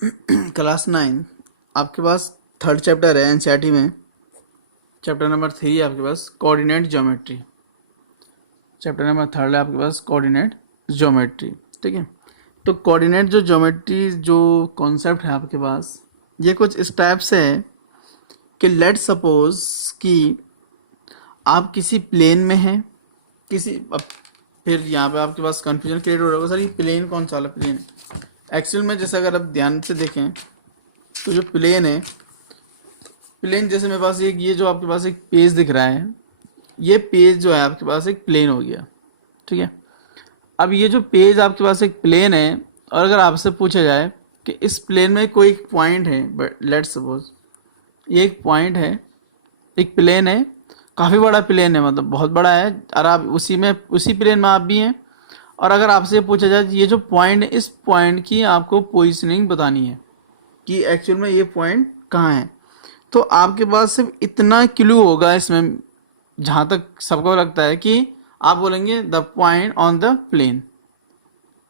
Class 9 आपके पास third chapter है NCERT में। चैप्टर नंबर 3 है आपके पास कोऑर्डिनेट ज्योमेट्री। चैप्टर नंबर 3 है आपके पास कोऑर्डिनेट ज्योमेट्री। ठीक है, तो कोऑर्डिनेट जो ज्योमेट्री जो कॉन्सेप्ट है आपके पास, ये कुछ इस टाइप से है कि लेट सपोज कि आप किसी प्लेन में हैं, किसी अब फिर यहाँ पे आपके पास कंफ्यूजन क्रिएट हो रहा होगा, सर ये प्लेन कौन सा वाला प्लेन है। एक्चुअल में जैसे अगर आप ध्यान से देखें तो जो प्लेन है, प्लेन जैसे मेरे पास एक ये जो आपके पास एक पेज दिख रहा है, ये पेज जो है आपके पास एक प्लेन हो गया। ठीक है, अब ये जो पेज आपके पास एक प्लेन है, और अगर आपसे पूछा जाए कि इस प्लेन में कोई एक पॉइंट है, बट लेट्स सपोज ये एक पॉइंट है, एक प्लेन है, काफ़ी बड़ा प्लेन है, मतलब बहुत बड़ा है, और आप उसी प्लेन में आप भी हैं। और अगर आपसे पूछा जाए ये जो पॉइंट है, इस पॉइंट की आपको पोजीशनिंग बतानी है कि एक्चुअल में ये पॉइंट कहाँ है, तो आपके पास सिर्फ इतना क्लू होगा इसमें, जहाँ तक सबको लगता है कि आप बोलेंगे the point on the plane,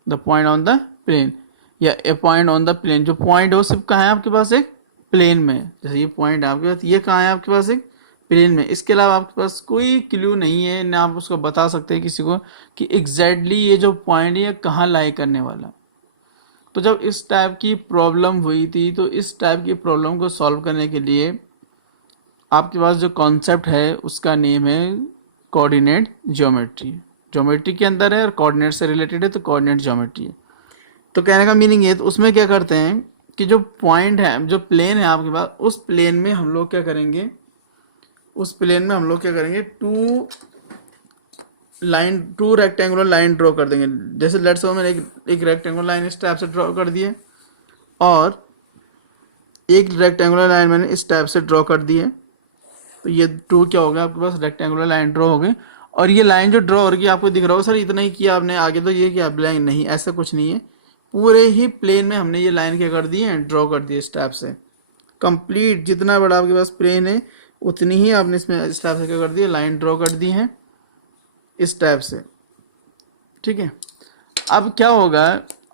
the point on the plane, या a point on the plane. जो पॉइंट हो सिर्फ कहाँ है आपके पास, एक प्लेन में। जैसे ये पॉइंट है आपके पास, ये कहाँ है आपके पास, एक प्लेन में। इसके अलावा आपके पास कोई क्लू नहीं है, ना आप उसको बता सकते हैं किसी को कि एग्जैक्टली ये जो पॉइंट है कहाँ लाई करने वाला। तो जब इस टाइप की प्रॉब्लम हुई थी, तो इस टाइप की प्रॉब्लम को सॉल्व करने के लिए आपके पास जो कॉन्सेप्ट है उसका नेम है कोऑर्डिनेट ज्योमेट्री। ज्योमेट्री के अंदर है और कोऑर्डिनेट से रिलेटेड है, तो कोऑर्डिनेट ज्योमेट्री है। तो कहने का मीनिंग ये, तो उसमें क्या करते हैं कि जो पॉइंट है, जो प्लेन है आपके पास, उस प्लेन में हम लोग क्या करेंगे, टू रेक्टेंगुलर लाइन ड्रॉ कर देंगे। जैसे लेट्स सपोज मैंने एक रेक्टेंगुलर लाइन इस टाइप से ड्रॉ कर दी है, और एक रेक्टेंगुलर लाइन मैंने इस टाइप से ड्रॉ कर दी है। तो ये टू क्या हो गया आपके पास, रेक्टेंगुलर लाइन ड्रॉ हो गई। और ये लाइन जो ड्रॉ हो रही है आपको दिख रहा हो, सर इतना ही किया आपने, आगे तो ये किया ब्लैंक, नहीं, ऐसा कुछ नहीं है। पूरे ही प्लेन में हमने ये लाइन क्या कर दी है, ड्रॉ कर दी है इस टाइप से। कंप्लीट जितना बड़ा आपके पास प्लेन है, उतनी ही आपने इसमें इस टाइप से क्या कर दी है, लाइन ड्रॉ कर दी है इस टाइप से। ठीक है, अब क्या होगा,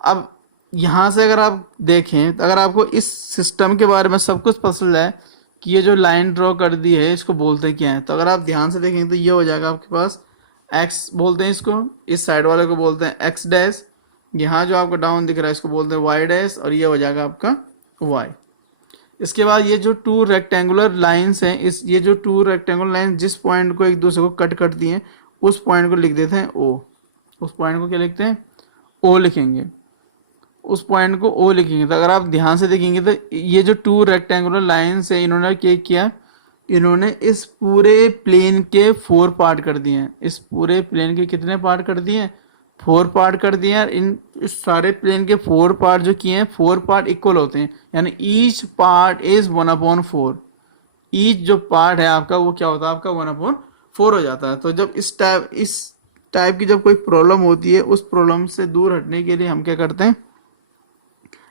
अब यहाँ से अगर आप देखें, तो अगर आपको इस सिस्टम के बारे में सब कुछ पसंद है कि ये जो लाइन ड्रॉ कर दी है इसको बोलते क्या है, तो अगर आप ध्यान से देखेंगे तो ये हो जाएगा आपके पास एक्स बोलते हैं इसको, इस साइड वाले को बोलते हैं एक्स डैश, यहाँ जो आपको डाउन दिख रहा है इसको बोलते हैं वाई डैश, और ये हो जाएगा आपका वाई। इसके बाद ये जो टू रेक्टेंगुलर लाइंस हैं, ये जो टू रेक्टेंगुलर लाइन जिस पॉइंट को एक दूसरे को कट करती हैं, उस पॉइंट को लिख देते हैं ओ। उस पॉइंट को क्या लिखते हैं, ओ लिखेंगे। उस पॉइंट को ओ लिखेंगे। तो अगर आप ध्यान से देखेंगे तो ये जो टू रेक्टेंगुलर लाइंस है, इन्होंने क्या किया, इन्होंने इस पूरे प्लेन के 4 पार्ट कर दिए हैं। इस पूरे प्लेन के कितने पार्ट कर दिए हैं, 4 पार्ट कर दिए हैं। इन इस सारे प्लेन के 4 पार्ट जो किए हैं, 4 पार्ट इक्वल होते हैं, यानी ईच पार्ट इज 1/4। ईच जो पार्ट है आपका वो क्या होता है, आपका 1/4 हो जाता है। तो जब इस टाइप की जब कोई प्रॉब्लम होती है, उस प्रॉब्लम से दूर हटने के लिए हम क्या करते हैं,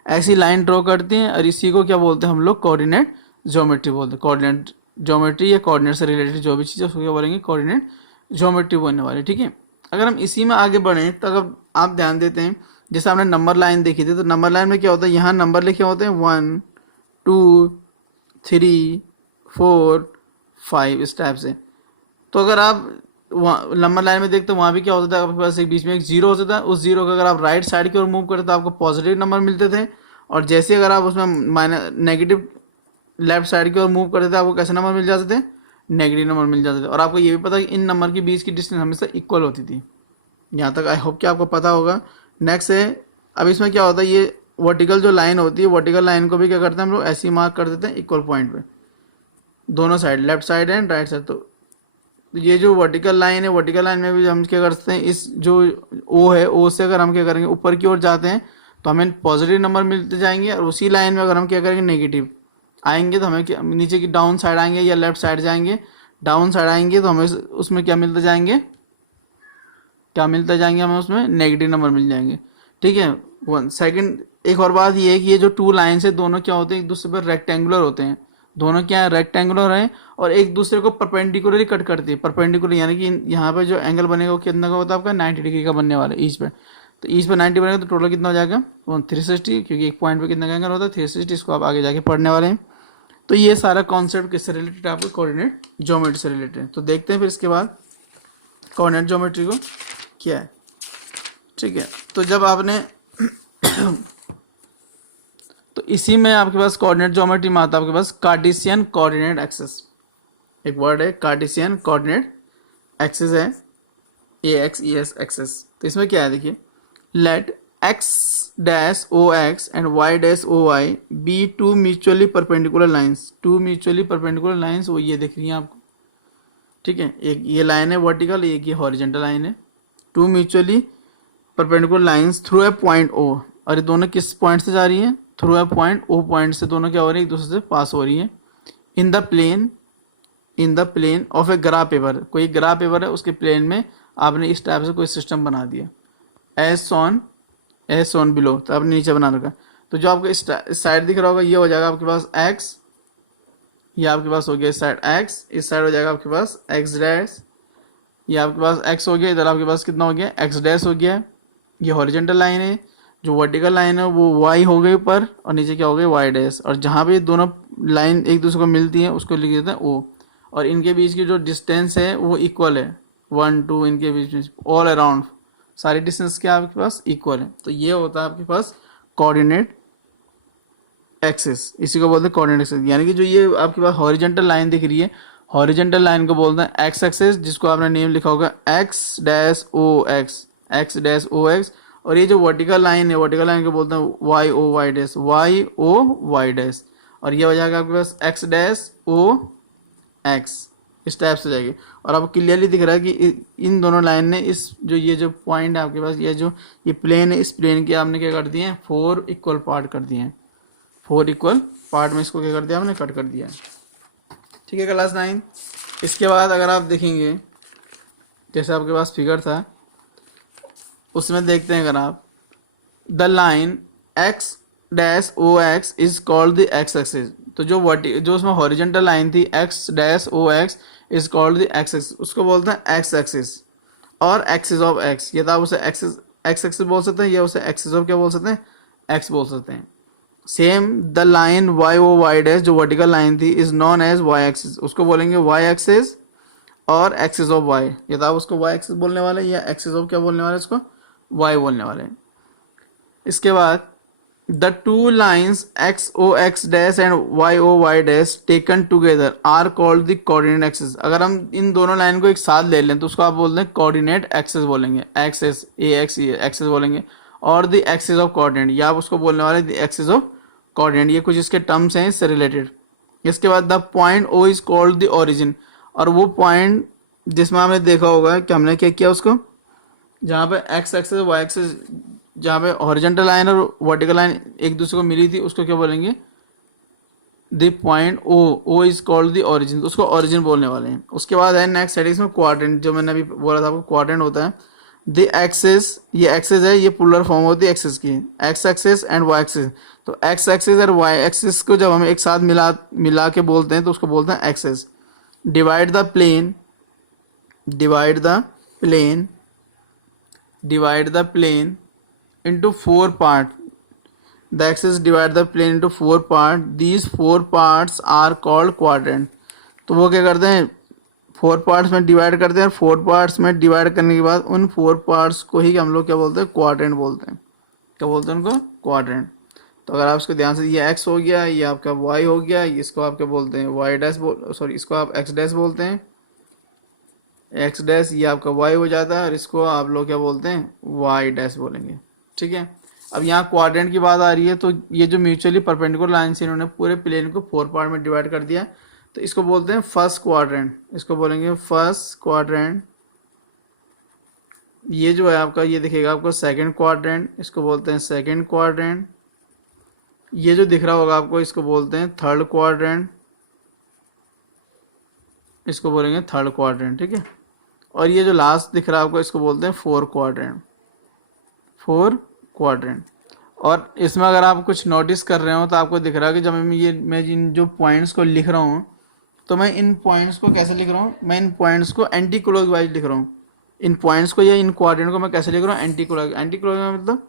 ऐसी लाइन ड्रॉ करते हैं, और इसी को क्या बोलते हैं हम लोग, कोऑर्डिनेट ज्योमेट्री बोलते हैं। कोऑर्डिनेट ज्योमेट्री या कोऑर्डिनेट से रिलेटेड जो भी चीज़ है उसको क्या बोलेंगे, कोऑर्डिनेट ज्योमेट्री बोलने वाले। ठीक है, अगर हम इसी में आगे बढ़ें तो अगर आप ध्यान देते हैं, जैसे आपने नंबर लाइन देखी थी, तो नंबर लाइन में क्या होता है, यहाँ नंबर लिखे होते हैं 1 2 3 4 5 इस टाइप से। तो अगर आप नंबर लाइन में देखते हो, वहाँ भी क्या होता था, आपके पास एक बीच में एक जीरो होता था। उस जीरो को अगर आप राइट साइड की ओर मूव करते तो आपको पॉजिटिव नंबर मिलते थे, और जैसे अगर आप उसमें नेगेटिव लेफ्ट साइड की ओर मूव करते थे, आपको कैसे नंबर मिल जाते थे, नेगेटिव नंबर मिल जाते थे। और आपको ये भी पता है कि इन नंबर के बीच की डिस्टेंस हमेशा इक्वल होती थी। यहाँ तक आई होप कि आपको पता होगा। नेक्स्ट है, अब इसमें क्या होता है, ये वर्टिकल जो लाइन होती है, वर्टिकल लाइन को भी क्या करते हैं हम लोग, ऐसे ही मार्क कर देते हैं इक्वल पॉइंट पे, दोनों side, left side and right side. तो ये जो वर्टिकल लाइन है, वर्टिकल लाइन में भी हम क्या करते हैं, इस जो ओ है, ओ से अगर हम क्या करेंगे ऊपर की ओर जाते हैं तो हमें पॉजिटिव नंबर मिलते जाएंगे, और उसी लाइन में अगर हम क्या करेंगे नेगेटिव आएंगे तो हमें नीचे की डाउन साइड आएंगे या लेफ्ट साइड जाएंगे, डाउन साइड आएंगे तो हमें उसमें क्या मिलते जाएंगे, हमें उसमें नेगेटिव नंबर मिल जाएंगे। ठीक है, वन सेकंड, एक और बात ये है कि ये जो टू लाइन्स है दोनों क्या होते हैं, एक दूसरे पर रेक्टेंगुलर होते हैं। दोनों क्या है, रेक्टेंगुलर हैं, और एक दूसरे को परपेंडिकुलरली कट करती है। परपेंडिकुलर यानी कि यहाँ पे जो एंगल बनेगा वो कितना का होता है आपका, 90 डिग्री का बनने वाला है ईच पे। तो ईच पर 90 बनेगा तो टोटल कितना हो जाएगा 360, क्योंकि एक पॉइंट पे कितना एंगल होता है 360, इसको आप आगे जाके पढ़ने वाले हैं। तो ये सारा कॉन्सेप्ट किससे रिलेटेड है, आपको कोऑर्डिनेट ज्योमेट्री से रिलेटेड है। तो देखते हैं फिर इसके बाद कोऑर्डिनेट ज्योमेट्री को क्या है। ठीक है, तो जब आपने तो इसी में आपके पास कोऑर्डिनेट ज्योमेट्री में आता है आपके पास कार्टेशियन कोऑर्डिनेट एक्सिस, एक वर्ड है कार्टेशियन कोऑर्डिनेट एक्सिस है, AX एक्सिस। तो इसमें क्या है देखिए, let x dash OX and y dash OY be two mutually perpendicular lines, two mutually perpendicular lines वो ये दिख रही हैं आपको। ठीक है, एक ये लाइन है वर्टिकल, एक ये हॉरिजॉन्टल लाइन है। To mutually perpendicular lines through a point O, और ये दोनों किस पॉइंट से जा रही हैं, through a point O point से दोनों क्या हो रही है, एक दूसरे से पास हो रही है। In the plane of a graph paper, कोई ग्राफ पेपर है उसके प्लेन में आपने इस टाइप से कोई सिस्टम बना दिया, एज सोन बिलो, तो आपने नीचे बना रखा। तो जो आपको इस साइड दिख रहा होगा ये हो जाएगा आपके पास x, ये आपके पास हो गया इस साइड x, इस साइड हो जाएगा आपके पास x डैश, ये आपके पास x हो गया, इधर आपके पास कितना हो गया x डैश हो गया। ये हॉरिजॉन्टल लाइन है, जो वर्टिकल लाइन है वो y हो गई ऊपर, और नीचे क्या हो गया y डैश, और जहाँ पे दोनों लाइन एक दूसरे को मिलती है उसको लिख देते हैं O, और इनके बीच की जो डिस्टेंस है वो इक्वल है 1 2, इनके बीच में ऑल अराउंड सारी डिस्टेंस क्या आपके पास इक्वल है। तो ये होता है आपके पास कोऑर्डिनेट एक्सिस, इसी को बोलते हैं कोऑर्डिनेट एक्सिस। यानी कि जो ये आपके पास हॉरिजॉन्टल लाइन दिख रही है, हॉरिजॉन्टल लाइन को बोलते हैं एक्स एक्सिस, जिसको आपने नेम लिखा होगा एक्स डैश ओ एक्स, और ये जो वर्टिकल लाइन है, वर्टिकल लाइन को बोलते हैं वाई ओ वाई डैश, और ये हो जाएगा आपके पास एक्स डैश ओ एक्स, इस टाइप से जाएगी। और आपको क्लियरली दिख रहा है कि इन दोनों लाइन ने इस ये जो पॉइंट है आपके पास, ये प्लेन है, इस प्लेन के आपने क्या कर दिए हैं 4 इक्वल पार्ट कर दिए हैं, 4 इक्वल पार्ट में इसको क्या कर दिया हमने कट कर दिया है। ठीक है क्लास 9। इसके बाद अगर आप देखेंगे जैसे आपके पास फिगर था उसमें देखते हैं, अगर आप the line X dash O X is called the X axis, तो जो उसमें हॉरिजॉन्टल लाइन थी X dash O X is called the X axis, उसको बोलते हैं एक्स एक्सिस और एक्सिस ऑफ एक्स। ये तो आप उसे एक्स एक्सिस बोल सकते हैं, या उसे एक्सिस ऑफ क्या बोल सकते हैं, एक्स बोल सकते हैं। Same the line Y O Y dash जो वर्टिकल लाइन थी is known as Y axis, उसको बोलेंगे वाई एक्सिस और एक्सिस ऑफ वाई। ये तो आप उसको वाई एक्सिस बोलने वाले या एक्सिस ऑफ क्या बोलने वाले, इसको वाई बोलने वाले। इसके बाद the two lines X O X dash and Y O Y dash taken together are called the coordinate axis. अगर हम इन दोनों लाइन को एक साथ ले लें तो उसको आप बोलते हैं कोऑर्डिनेट एक्सिस बोलेंगे, एक्सिस ए एक्स एक्सिस बोलेंगे, और द एक्सिस ऑफ कोऑर्डिनेट या आप उसको बोलने वाले द एक्सिस ऑफ कोऑर्डिनेट। ये कुछ इसके टर्म्स हैं इससे रिलेटेड। इसके बाद the point O is called the origin, और वो पॉइंट जिसमें हमने देखा होगा कि हमने क्या किया उसको, जहाँ पे एक्स एक्सिस वाई एक्सिस, जहाँ पे हॉरिजॉन्टल लाइन और वर्टिकल लाइन एक दूसरे को मिली थी उसको क्या बोलेंगे, the point O is called the origin, तो उसको ओरिजिन बोलने वाले हैं। उसके बाद है नेक्स्ट है इसमें क्वाड्रेंट, जो मैंने अभी बोला था आपको क्वाड्रेंट होता है। द एक्सिस, ये एक्सिस है, ये पोलर फॉर्म होती है एक्सिस की, X axis and Y axis. तो एक्स एक्सिस और वाई एक्सिस को जब हम एक साथ मिला के बोलते हैं तो उसको बोलते हैं axis. Divide the plane into 4 part, the axis divide the plane into 4 part, these 4 parts are called quadrant। तो वो क्या करते हैं 4 पार्ट्स में डिवाइड करते हैं, और 4 पार्ट्स में डिवाइड करने के बाद उन 4 पार्ट्स को ही हम लोग क्या बोलते हैं, क्वाड्रेंट बोलते हैं। क्या बोलते हैं उनको, क्वाड्रेंट। तो अगर आप इसको ध्यान से, ये x हो गया, ये आपका y हो गया, इसको आप क्या बोलते हैं y डैश इसको आप x डैश बोलते हैं, x डैश, ये आपका y हो जाता है, और इसको आप लोग क्या बोलते हैं y डैश बोलेंगे। ठीक है, अब यहाँ क्वाड्रेंट की बात आ रही है, तो ये जो म्यूचुअली परपेंडिकुलर लाइन से इन्होंने पूरे प्लेन को 4 पार्ट में डिवाइड कर दिया, तो इसको बोलते हैं फर्स्ट क्वाड्रेंट, इसको बोलेंगे फर्स्ट क्वाड्रेंट। ये जो है आपका, ये दिखेगा आपको सेकंड क्वाड्रेंट, इसको बोलते हैं सेकंड क्वाड्रेंट। ये जो दिख रहा होगा आपको इसको बोलते हैं थर्ड क्वाड्रेंट, इसको बोलेंगे थर्ड क्वाड्रेंट। ठीक है, और ये जो लास्ट दिख रहा है आपको इसको बोलते हैं फोर्थ क्वाड्रेंट। और इसमें अगर आप कुछ नोटिस कर रहे हो तो आपको दिख रहा है कि जब मैं इन जो पॉइंट्स को लिख रहा हूँ, तो मैं इन पॉइंट्स को कैसे लिख रहा हूँ, मैं इन पॉइंट्स को एंटी क्लॉकवाइज लिख रहा हूँ। इन पॉइंट्स को या इन कोऑर्डिनेट को मैं कैसे लिख रहा हूँ, एंटी क्लॉक। एंटी क्लॉक मतलब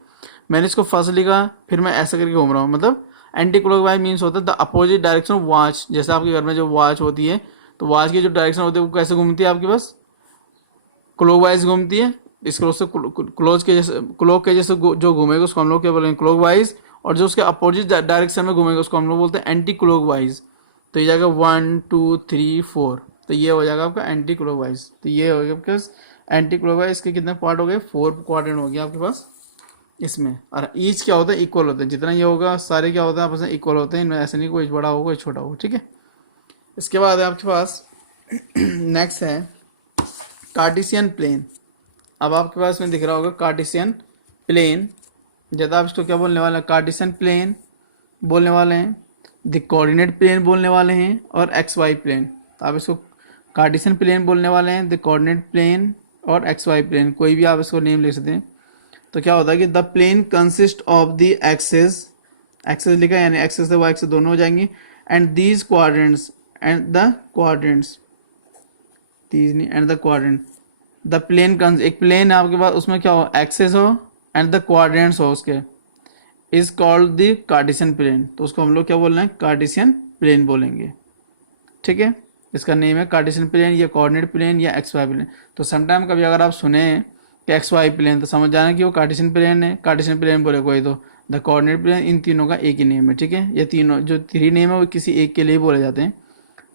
मैंने इसको फर्स्ट लिखा, फिर मैं ऐसा करके घूम रहा हूँ, मतलब एंटी क्लॉकवाइज मीन्स होता है the opposite direction of watch. जैसे आपके घर में जो वॉच होती है तो वॉच की जो डायरेक्शन होती है वो कैसे घूमती है आपके पास, क्लॉकवाइज घूमती है। इस क्लोज से क्लॉक के जैसे जो घूमेगा उसको हम लोग क्या बोलेंगे, क्लॉकवाइज। और जो उसके अपोजिट डायरेक्शन में घूमेगा उसको हम लोग बोलते हैं एंटी क्लॉकवाइज। तो ये जाएगा 1 2 3 4, तो ये हो जाएगा आपका एंटी क्लॉकवाइज। तो ये हो गया आपके पास एंटी क्लॉकवाइज। इसके कितने पार्ट हो गए, 4 क्वाड्रेंट हो गया आपके पास इसमें। और ईच क्या होता है, इक्वल होता है। जितना ये होगा सारे क्या होता है आपस में इक्वल होते हैं, इनमें ऐसे नहीं कोई बड़ा हो कोई छोटा हो, ठीक है। इसके बाद है आपके पास नेक्स्ट है कार्टेशियन प्लेन। अब आपके पास में दिख रहा होगा कार्टेशियन प्लेन। जैसे आप इसको क्या बोलने वाले हैं, कार्टेशियन प्लेन बोलने वाले हैं, द कोऑर्डिनेट प्लेन बोलने वाले हैं, और एक्स वाई प्लेन। तो आप इसको कार्टेशियन प्लेन बोलने वाले हैं, द कोऑर्डिनेट प्लेन और एक्स वाई प्लेन, कोई भी आप इसको नेम लिख सकते हैं। तो क्या होता है कि the plane consist of the axes, axes लिखा है यानी एक्सेस से वाई एक्सेस दोनों हो जाएंगे, and these quadrants and the quadrants, तीज नहीं and the quadrant. The plane एक प्लेन है आपके पास, उसमें क्या हो, एक्सेस हो एंड द क्वाड्रेंट्स हो उसके, is called the Cartesian plane. तो उसको हम लोग क्या बोल रहे हैं, कार्टेशियन प्लेन बोलेंगे, ठीक है। इसका नेम है कार्टेशियन प्लेन या कोऑर्डिनेट प्लेन या एक्स वाई प्लेन। तो समटाइम कभी अगर आप सुने कि एक्स वाई प्लेन तो समझ जाना कि वो कार्टेशियन प्लेन है। कार्टेशियन प्लेन बोले कोई तो द कोऑर्डिनेट प्लेन, इन तीनों का एक ही नेम है, ठीक है। ये तीनों जो 3 नेम है वो किसी एक के लिए बोले जाते हैं।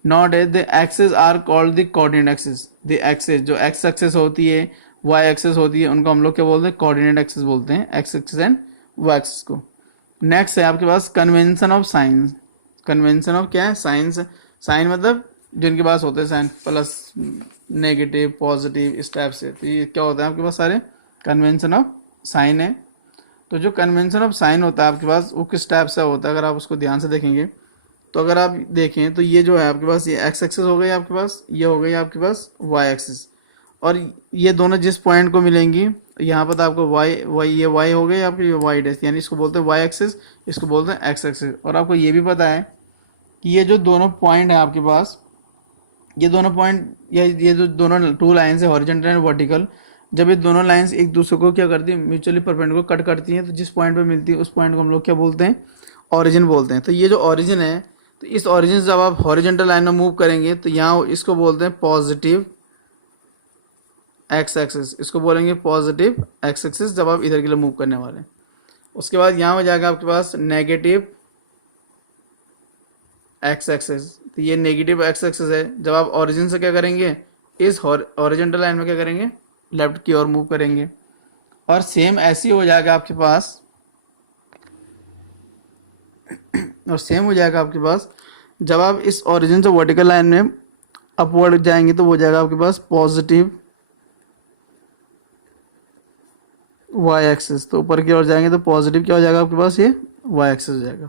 Not a the axes are called the coordinate axes. The axes जो एक्स एक्सेस होती है, वाई एक्सेस होती है, उनको हम लोग क्या बोलते हैं, कोऑर्डिनेट एक्सेस बोलते हैं, x axes and y axes को। नेक्स्ट है आपके पास convention of signs. Convention of क्या है, साइंस। साइन मतलब जिनके पास होते हैं साइन, प्लस नेगेटिव पॉजिटिव इस टाइप से। तो ये क्या होता है आपके पास सारे कन्वेंशन ऑफ साइन है। तो जो कन्वेंशन ऑफ साइन होता है आपके पास वो किस टाइप से होता है, अगर आप उसको ध्यान से देखेंगे तो अगर आप देखें तो ये जो है आपके पास ये एक्स एक्सिस हो गई आपके पास, ये हो गई आपके पास वाई एक्सिस, और ये दोनों जिस पॉइंट को मिलेंगी यहाँ पर आपको वाई ये वाई हो गई आपकी वाई डैश, यानी इसको बोलते हैं वाई एक्सिस, इसको बोलते हैं एक्स एक्सिस। और आपको ये भी पता है कि ये जो दोनों पॉइंट है आपके पास, ये दोनों पॉइंट ये जो दोनों 2 लाइन्स है हॉरिजॉन्टल एंड वर्टिकल, जब ये दोनों लाइन्स एक दूसरे को क्या करती है, म्यूचुअली परपेंडिकुलर कट करती हैं, तो जिस पॉइंट पे मिलती है उस पॉइंट को हम लोग क्या बोलते हैं, ओरिजिन बोलते हैं। तो ये जो ओरिजिन है, तो इस ओरिजिन से जब आप हॉरिजॉन्टल लाइन में मूव करेंगे तो यहाँ इसको बोलते हैं पॉजिटिव एक्स एक्सिस, इसको बोलेंगे पॉजिटिव एक्स एक्सिस जब आप इधर के लिए मूव करने वाले हैं। उसके बाद यहाँ हो जाएगा आपके पास नेगेटिव एक्स एक्सिस, तो ये नेगेटिव एक्स एक्सिस है। जब आप ओरिजिन से क्या करेंगे, इस हॉरिजॉन्टल लाइन में क्या करेंगे, लेफ्ट की ओर मूव करेंगे। और सेम ऐसे हो जाएगा आपके पास, और सेम हो जाएगा आपके पास जब आप इस ओरिजिन से वर्टिकल लाइन में अपवर्ड जाएंगे तो वो जाएगा आपके पास पॉजिटिव वाई एक्सिस। तो ऊपर की ओर जाएंगे तो पॉजिटिव क्या हो जाएगा आपके पास, ये वाई एक्सिस हो जाएगा।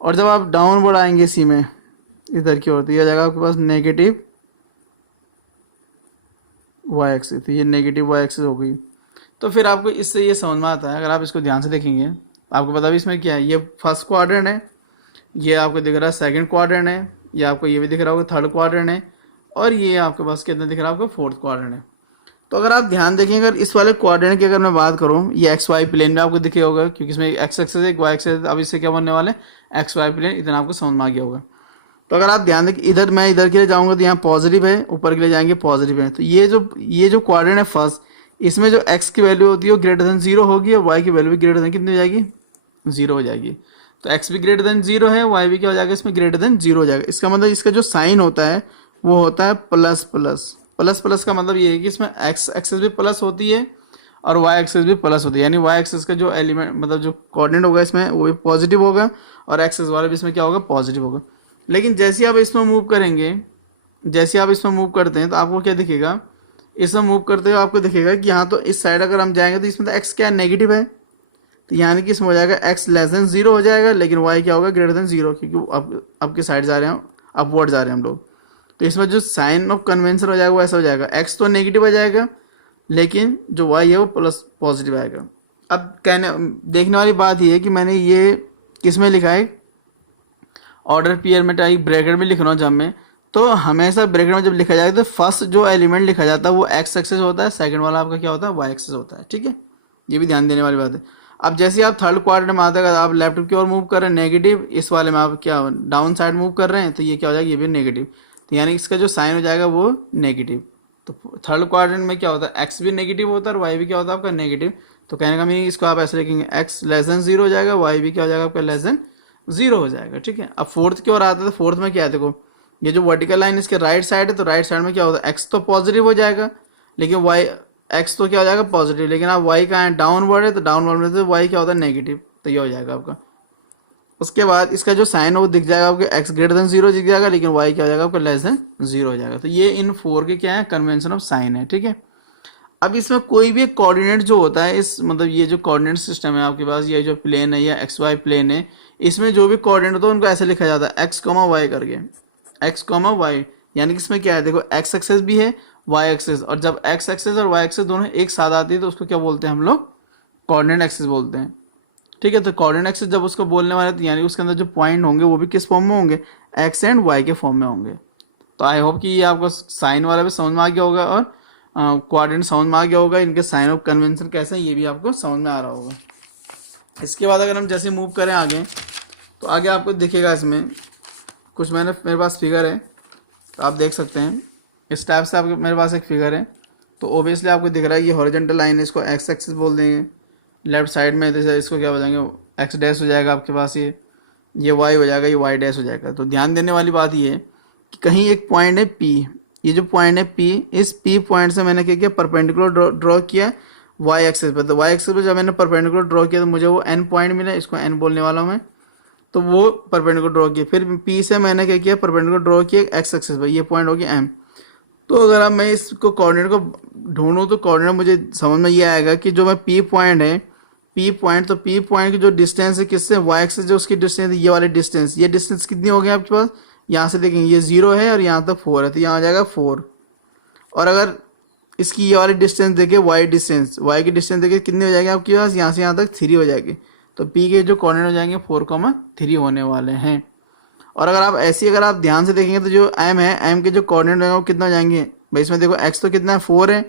और जब आप डाउनवर्ड आएंगे इसी में इधर की ओर तो ये आ जाएगा आपके पास नेगेटिव वाई एक्सिस। तो ये नेगेटिव वाई एक्सिस हो गई। तो फिर आपको इससे ये समझ में आता है, अगर आप इसको ध्यान से देखेंगे आपको पता भी इसमें क्या है, ये फर्स्ट क्वाड्रेंट है, ये आपको दिख रहा है सेकंड क्वाड्रेंट है, ये आपको ये भी दिख रहा होगा थर्ड क्वाड्रेंट है, और ये आपके पास कितना दिख रहा है आपको फोर्थ क्वाड्रेंट है। तो अगर आप ध्यान देखें, अगर इस वाले क्वाड्रेंट की अगर मैं बात करूं, ये एक्स वाई प्लेन में आपको दिखे होगा क्योंकि इसमें एक्स एक्सेस है एक वाई एक्सेस है। अब इससे क्या बनने वाले एक्स वाई प्लेन, इतना आपको समझ में आ गया होगा। तो अगर आप ध्यान दें इधर मैं इधर के लिए जाऊंगा तो यहाँ पॉजिटिव है, ऊपर के लिए जाएंगे पॉजिटिव है। तो ये जो क्वाड्रेंट है फर्स्ट, इसमें जो एक्स की वैल्यू होती है वो ग्रेटर देन 0 होगी और वाई की वैल्यू भी ग्रेटर देन कितनी हो जाएगी, 0 हो जाएगी। तो एक्स भी ग्रेटर देन 0 है, वाई भी क्या हो जाएगा इसमें ग्रेटर देन 0 हो जाएगा। इसका मतलब इसका जो साइन होता है वो होता है प्लस प्लस। प्लस प्लस का मतलब ये है कि इसमें एक्स एक्सेस भी प्लस होती है और वाई एक्सेस भी प्लस होती है, यानी वाई एक्सेस का जो एलिमेंट मतलब जो कोऑर्डिनेट होगा इसमें वो भी पॉजिटिव होगा और एक्सेस वाला भी इसमें क्या होगा, पॉजिटिव होगा। लेकिन जैसे आप इसमें मूव करेंगे, जैसे आप इसमें मूव करते हैं तो आपको क्या दिखेगा, इसमें मूव करते हुए आपको दिखेगा कि यहाँ तो इस साइड अगर हम जाएंगे तो इसमें तो एक्स क्या है, नेगेटिव है। तो यानी कि इसमें हो जाएगा एक्स लेस देन 0 हो जाएगा, लेकिन वाई क्या होगा, ग्रेटर देन 0, क्योंकि अब के साइड जा रहे हैं, अपवर्ड जा रहे हैं हम लोग। तो इसमें जो साइन ऑफ कन्वेंशन हो जाएगा वो ऐसा हो जाएगा, एक्स तो नेगेटिव हो जाएगा लेकिन जो वाई है वो प्लस पॉजिटिव आएगा। अब कहने देखने वाली बात ये है कि मैंने ये किस में लिखा है, ऑर्डर पेयर में टाइप ब्रैकेट में लिख रहा हूँ जब मैं, तो हमेशा ब्रैकेट में जब लिखा जाएगा तो फर्स्ट जो एलिमेंट लिखा जाता है वो एक्स एक्सेस होता है, सेकंड वाला आपका क्या होता है वाई एक्सेस होता है, ठीक है। ये भी ध्यान देने वाली बात है। अब जैसे ही आप थर्ड क्वाड्रेंट में आते हैं, आप लेफ्ट की ओर मूव कर रहे हैं नेगेटिव, इस वाले में आप क्या डाउन साइड मूव कर रहे हैं तो ये क्या हो जाएगा, ये भी नेगेटिव, तो यानी इसका जो साइन हो जाएगा वो नेगेटिव। तो थर्ड क्वाड्रेंट में क्या होता है, एक्स भी नेगेटिव होता है और वाई भी क्या होता है आपका नेगेटिव। तो कहने का मीनिंग इसको आप ऐसे लिखेंगे, एक्स लेस देन 0 हो जाएगा, वाई भी क्या हो जाएगा आपका लेस देन 0 हो जाएगा, ठीक है। अब फोर्थ की ओर आता है, तो फोर्थ में क्या है, देखो ये जो वर्टिकल लाइन इसके राइट साइड है, तो राइट साइड में क्या होता है, एक्स तो पॉजिटिव हो जाएगा, लेकिन वाई एक्स तो क्या हो जाएगा पॉजिटिव, लेकिन आप वाई का डाउनवर्ड है, तो डाउनवर्ड में तो वाई क्या होता है नेगेटिव, तो ये हो जाएगा आपका। उसके बाद इसका जो साइन है वो दिख जाएगा आपको, एक्स ग्रेटर देन 0 दिख जाएगा, लेकिन वाई क्या हो जाएगा आपका लेस देन 0 हो जाएगा। तो ये इन 4 के क्या है, कन्वेंशन ऑफ साइन है, ठीक है। अब इसमें कोई भी एक कोऑर्डिनेट जो होता है, इस मतलब ये जो कोऑर्डिनेट सिस्टम है आपके पास, ये जो प्लेन है या एक्स वाई प्लेन है, इसमें जो भी कोऑर्डिनेट होता है उनको ऐसे लिखा जाता है एक्स कॉमा वाई करके, एक्स कॉमा वाई। यानी कि इसमें क्या है, देखो एक्स एक्सेस भी है वाई एक्सेस, और जब एक्स एक्सेस और वाई एक्सेस दोनों एक साथ आती है तो उसको क्या बोलते हैं हम लोग, कोऑर्डिनेट एक्सेस बोलते हैं, ठीक है। तो कोऑर्डिनेट एक्सेस जब उसको बोलने वाले तो यानी उसके अंदर जो पॉइंट होंगे वो भी किस फॉर्म में होंगे, एक्स एंड वाई के फॉर्म में होंगे। तो आई होप कि ये आपको साइन वाला भी समझ में आ गया होगा और कोऑर्डिनेट समझ में आ गया होगा, इनके साइन ऑफ कन्वेंशन कैसे हैं ये भी आपको समझ में आ रहा होगा। इसके बाद अगर हम जैसे मूव करें आगे, तो आगे आपको दिखेगा इसमें कुछ, मेरे पास फिगर है तो आप देख सकते हैं, इस टाइप से आपके मेरे पास एक फिगर है। तो ओबियसली आपको दिख रहा है ये हॉरिजॉन्टल लाइन है, इसको एक्स एक्सिस बोल देंगे, लेफ्ट साइड में जैसे इसको क्या बताएंगे, एक्स डैश हो जाएगा आपके पास, ये वाई हो जाएगा, ये वाई डैश हो जाएगा। तो ध्यान देने वाली बात ये है कि कहीं एक पॉइंट है पी, ये जो पॉइंट है पी, इस पी पॉइंट से मैंने क्या किया, परपेंडिकुलर ड्रॉ किया वाई एक्सिस पर। तो वाई एक्सिस पर जब मैंने परपेंडिकुलर ड्रॉ किया तो मुझे वो एन पॉइंट मिला, इसको एन बोलने वाला हूँ मैं। तो वो परपेंडिकुलर ड्रॉ किया, फिर पी से मैंने क्या किया, परपेंडिकुलर ड्रॉ किया एक्स एक्सिस पर, ये पॉइंट हो गया एम। तो अगर अब मैं इसको कोऑर्डिनेट को ढूंढूं तो कोऑर्डिनेट मुझे समझ में ये आएगा कि जो मैं पी पॉइंट है, पी पॉइंट, तो पी पॉइंट की जो डिस्टेंस है किससे, वाई एक्सिस जो उसकी डिस्टेंस है, ये वाली डिस्टेंस, ये डिस्टेंस कितनी हो गई आपके पास, यहाँ से देखेंगे ये 0 है और यहाँ तक 4 है, तो यहाँ आ जाएगा 4। और अगर इसकी ये वाली डिस्टेंस देखे, वाई डिस्टेंस, वाई की डिस्टेंस देखे कितनी हो जाएगी आपके पास, यहाँ से यहाँ तक 3 हो जाएगी। तो पी के जो कोऑर्डिनेट हो जाएंगे 4,3 होने वाले हैं। और अगर आप ऐसी अगर आप ध्यान से देखेंगे तो जो एम है, एम के जो कोऑर्डिनेट होंगे वो कितना हो जाएंगे भाई, इसमें देखो एक्स तो कितना है 4 है,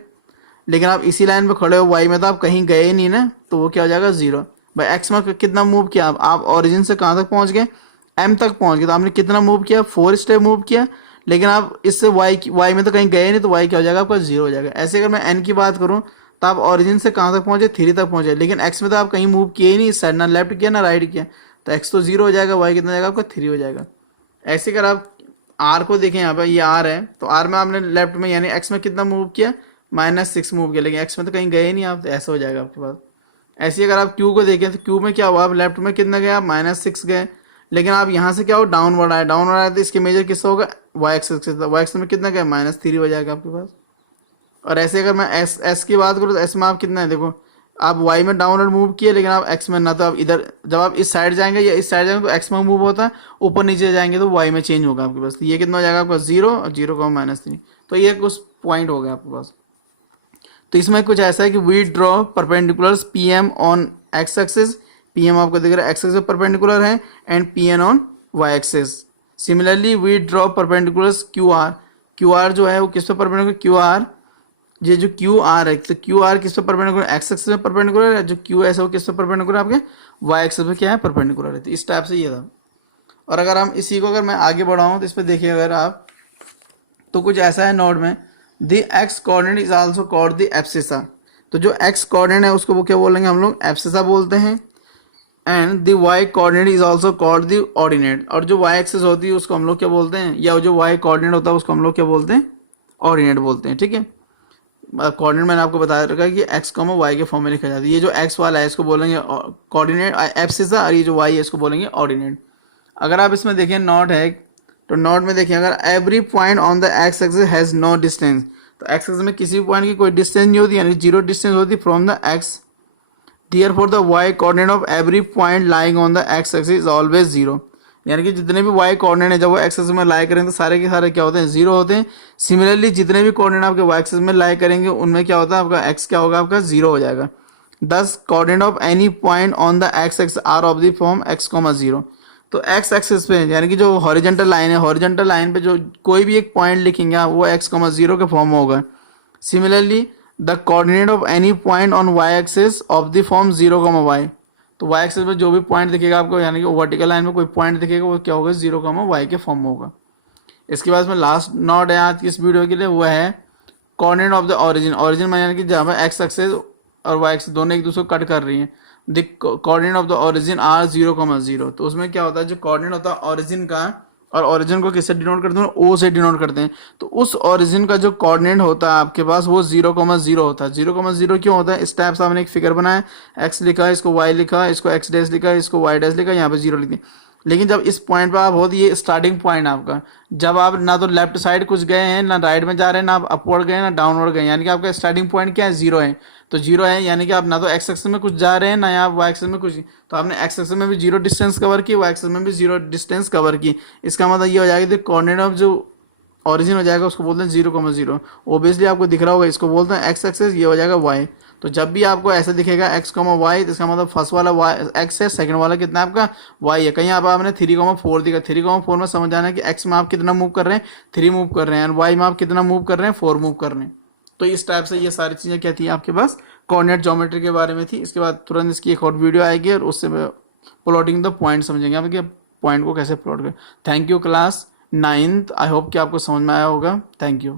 लेकिन आप इसी लाइन पे खड़े हो, वाई में तो आप कहीं गए नहीं ना, तो वो क्या हो जाएगा 0। भाई एक्स में कितना मूव किया आप ओरिजिन से कहाँ तक पहुँच गए, एम तक पहुँच गए, तो आपने कितना मूव किया, 4 स्टेप मूव किया, लेकिन आप इससे वाई में तो कहीं गए नहीं, तो वाई क्या हो जाएगा आपका 0 हो जाएगा। ऐसे अगर मैं एन की बात करूँ तो आप ओरिजिन से कहाँ तक पहुँचे, 3 तक पहुँचे, लेकिन एक्स में तो आप कहीं मूव किए ही नहीं, इस साइड ना लेफ्ट किया ना राइट किया, तो एक्स तो 0 हो जाएगा, वाई कितना जाएगा आपका 3 हो जाएगा। ऐसे अगर आप आर को देखें, यहाँ पर ये आर है, तो आर में आपने लेफ्ट में यानी एक्स में कितना मूव किया, -6 मूव किया, लेकिन एक्स में तो कहीं गए नहीं आप, तो ऐसा हो जाएगा आपके पास। ऐसे अगर आप क्यू को देखें तो क्यू में क्या हुआ, आप लेफ्ट में कितना गए, आप -6 गए, लेकिन आप यहाँ से क्या हो डाउनवर्ड आए, डाउनवर्ड आए तो इसके मेजर किससे होगा, वाई एक्सिस, वाई एक्सिस में कितना गया -3 हो जाएगा आपके पास। और ऐसे अगर मैं एस की बात करूँ तो एस में आप कितना है, देखो आप वाई में डाउनवर्ड मूव किए, लेकिन आप एक्स में ना, तो आप इधर जब आप इस साइड जाएंगे या इस साइड जाएंगे तो एक्स में मूव होता है, ऊपर नीचे जाएंगे तो वाई में चेंज होगा आपके पास। तो ये कितना हो जाएगा आपका 0 और 0,-3, तो ये कुछ पॉइंट हो गया आपके पास। तो इसमें कुछ ऐसा है कि we draw perpendiculars P M on X axis, P M आपको दिख रहा है एक्स एक्सिस परपेंडिकुलर है, and P N on Y axis. Similarly we draw perpendiculars Q R, Q R जो है वो किस पे परपेंडिकुलर, क्यू आर, ये जो क्यू आर है, तो क्यू आर किस पे परपेंडिकुलर, एक्स एक्सिस में परपेंडिकुलर है, जो क्यू एस है वो किस पे परपेंडिकुलर है आपके वाई एक्सिस पे क्या है परपेंडिकुलर है। तो इस टाइप से ये था। और अगर हम इसी को अगर मैं आगे बढ़ाऊँ तो इस पर देखिए अगर आप, तो कुछ ऐसा है नोट में, the x coordinate is also called the abscissa. तो जो एक्स कोऑर्डिनेट है उसको वो क्या बोलेंगे हम लोग, एब्सिसा बोलते हैं। And the Y coordinate is also called the ordinate, और जो वाई एक्सिस होती है उसको हम लोग क्या बोलते हैं, या जो वाई कोऑर्डिनेट होता है उसको हम लोग क्या बोलते हैं, ऑर्डिनेट बोलते हैं, ठीक है। कोऑर्डिनेट मैंने आपको बताया रखा है कि एक्स कॉमा वाई के फॉर्म में लिखा जाता है। ये जो एक्स वाला है इसको बोलेंगे कोऑर्डिनेट एब्सिसा, और ये जो वाई है इसको बोलेंगे ऑर्डिनेट। अगर आप इसमें देखें नोट है, तो नोट में देखिए अगर every point on the X axis has no distance, तो एक्स एक्सिस में किसी भी पॉइंट की कोई डिस्टेंस नहीं होती, यानी 0 डिस्टेंस होती from the X, therefore the Y coordinate of every point lying on the X axis is always 0। यानी कि जितने भी वाई कोऑर्डिनेट है जब वो एक्स एक्सिस में लाई करेंगे तो सारे के सारे क्या होते हैं 0 होते हैं। सिमिलरली जितने भी कोऑर्डिनेट आपके वाई एक्सिस में लाई करेंगे उनमें क्या होता है आपका एक्स क्या होगा आपका 0 हो जाएगा। Thus coordinate of any point on the X axis are of the form x, 0। तो एक्स एक्सिस पे यानी कि जो हॉरिजेंटल लाइन है, हॉरिजेंटल लाइन पे जो कोई भी एक पॉइंट लिखेंगे आप वो एक्स कॉमा जीरो के फॉर्म में होगा। Similarly the coordinate of any point on Y axis of the form zero comma Y, तो वाई एक्सिस पे जो भी पॉइंट दिखेगा आपको यानी कि वर्टिकल लाइन में कोई पॉइंट दिखेगा वो क्या होगा, जीरो कॉमा वाई के फॉर्म में होगा। इसके बाद में लास्ट नोट है आज की इस वीडियो के लिए, वो है coordinate of the origin. Origin में यानी कि जहाँ पर एक्स एक्सिस और वाई एक्सिस दोनों एक दूसरे को कट कर रही हैं, the coordinate of the origin are zero comma zero. तो उसमें क्या होता है, जो कोऑर्डिनेट होता है ओरिजिन का, और ओरिजिन को किससे डिनोट करते हैं, ओ से डिनोट करते हैं। तो उस ओरिजिन का जो कोऑर्डिनेट होता है आपके पास वो जीरो कॉमा जीरो होता है। जीरो कॉमा जीरो क्यों होता है, इस टाइप से आपने एक फिगर बनाया, एक्स लिखा, इसको वाई लिखा, इसको एक्स डैश लिखा, इसको वाई डैश लिखा, यहाँ पे जीरो लिख दिया। लेकिन जब इस पॉइंट पर आप होती ये स्टार्टिंग पॉइंट आपका, जब आप ना तो लेफ्ट साइड कुछ गए हैं, ना राइट में जा रहे हैं, ना आप अपवर्ड गए ना डाउनवर्ड गए, यानी कि आपका स्टार्टिंग पॉइंट क्या है, जीरो है। तो जीरो है यानी कि आप ना तो एक्स एक्सिस में कुछ जा रहे हैं, ना आप वाई एक्सिस में कुछ, तो आपने एक्स एक्सिस में भी जीरो डिस्टेंस कवर की, वाई एक्सिस में भी जीरो डिस्टेंस कवर की। इसका मतलब ये हो जाएगा कि कोऑर्डिनेट ऑफ जो ओरिजिन हो जाएगा उसको बोलते हैं जीरो कॉमा जीरो। ओबियसली आपको दिख रहा होगा, इसको बोलते हैं एक्स एक्सिस, ये हो जाएगा वाई। तो जब भी आपको ऐसे दिखेगा एक्स कॉमा वाई, तो इसका मतलब फर्स्ट वाला वाई एक्स है, सेकंड वाला कितना आपका वाई है। कहीं आप आपने थ्री कॉमा फोर दिखा, थ्री कॉमा फोर में समझ आना है कि एक्स में आप कितना मूव कर रहे हैं, थ्री मूव कर रहे हैं, और वाई में आप कितना मूव कर रहे हैं, फोर मूव कर रहे हैं। तो इस टाइप से ये सारी चीज़ें क्या थी आपके पास, कोऑर्डिनेट ज्योमेट्री के बारे में थी। इसके बाद तुरंत इसकी एक और वीडियो आएगी और उससे प्लॉटिंग द पॉइंट समझेंगे आप कि पॉइंट को कैसे प्लॉट करें। Thank you class 9th, I hope कि आपको समझ में आया होगा। Thank you.